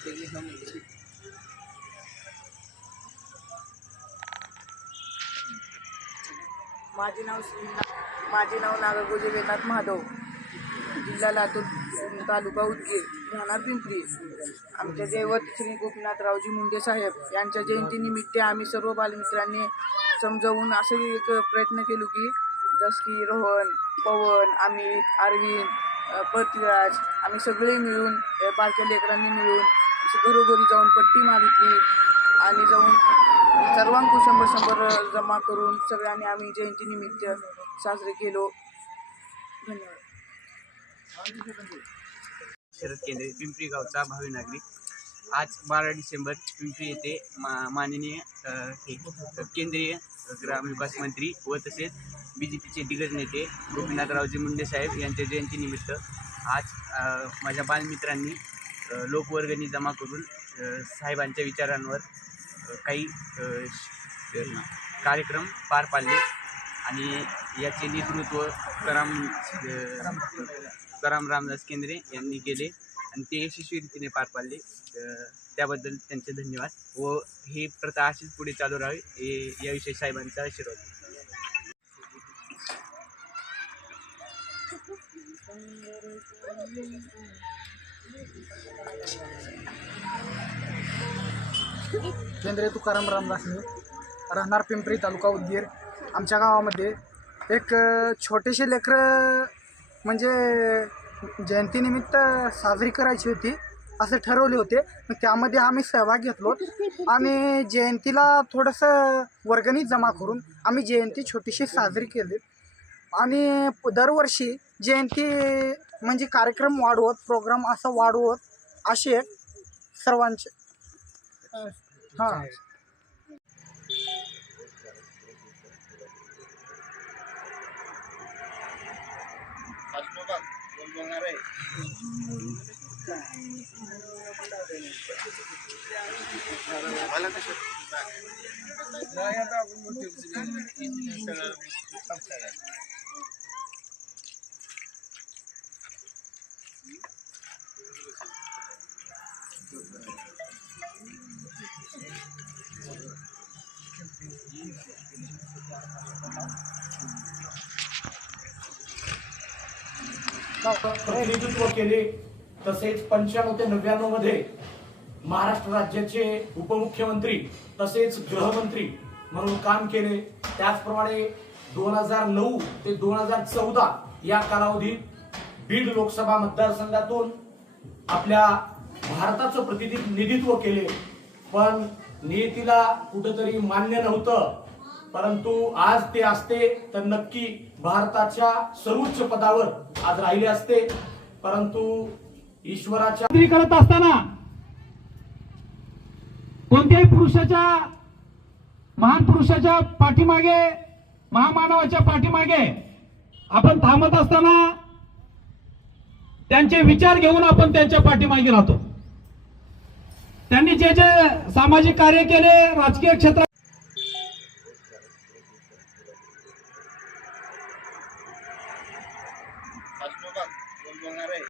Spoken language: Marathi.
माझे नाव नागगोजे वेदांत महादेव, जिल्हा लातूर, तालुका उदगीर, राहणार पिंपरी. आमचे दैवत श्री गोपीनाथरावजी मुंडे साहेब यांच्या जयंतीनिमित्त आम्ही सर्व बालमित्रांनी समजावून असे एक प्रयत्न केलो की जसं की रोहन, पवन, अमित, अरविंद, पृथ्वीराज आम्ही सगळे मिळून बारक्या लेकरांनी मिळून घरोघरी जाऊन पट्टी मागितली आणि जाऊन सर्वांकडून 100 जमा करून सगळ्यांनी आम्ही जयंतीनिमित्त साजरे केलो. धन्यवाद. शरद केंद्रे, पिंपरी गावचा भावी नागरिक. आज 12 डिसेंबर पिंपरी येथे माननीय केंद्रीय ग्रामविकास मंत्री व तसेच BJPचे दिग्गज नेते गोपीनाथरावजी मुंडे साहेब यांच्या जयंतीनिमित्त आज माझ्या बालमित्रांनी लोकवर्गणी जमा करून साहेबांच्या विचारांवर काही कार्यक्रम पार पाडले आणि याचे नेतृत्व कराम रामदास केंद्रे यांनी केले आणि ते यशस्वीरीतीने पार पाडले. त्याबद्दल त्यांचे धन्यवाद व ही प्रथा अशीच पुढे चालू राहावी हे याविषयी साहेबांचा आशीर्वाद. केंद्रीय तुकाराम रामदास, राहणार पिंपरी, तालुका उदगीर. आमच्या गावामध्ये एक छोटेसे लेकरं म्हणजे जयंतीनिमित्त साजरी करायची होती असं ठरवले होते. त्यामध्ये आम्ही सहभाग घेतलो आणि जयंतीला थोडंसं वर्गणी जमा करून आम्ही जयंती छोटीशी साजरी केली आणि दरवर्षी जयंती म्हणजे कार्यक्रम वाढवत, प्रोग्राम असं वाढवत असे सर्वांचे हां. प्रतिनिधित्व केले. तसेच 95 ते 99 मध्ये महाराष्ट्र राज्याचे उपमुख्यमंत्री तसेच गृहमंत्री म्हणून काम केले. त्याचप्रमाणे 2009 ते 2014 या कालावधीत बीड लोकसभा मतदारसंघातून आपल्या भारताचं प्रतिनिधित्व केले. पण नियतीला कुठेतरी मान्य नव्हतं, परंतु आज ते असते तर नक्की भारताच्या सर्वोच्च पदावर आज राहिले असते. परंतु ईश्वराच्या करत असताना कोणत्याही पुरुषाच्या, महान पुरुषाच्या पाठीमागे, महामानवाच्या पाठीमागे आपण थांबत असताना त्यांचे विचार घेऊन आपण त्यांच्या पाठीमागे राहतो. त्यांनी जे जे सामाजिक कार्य केले, राजकीय क्षेत्रात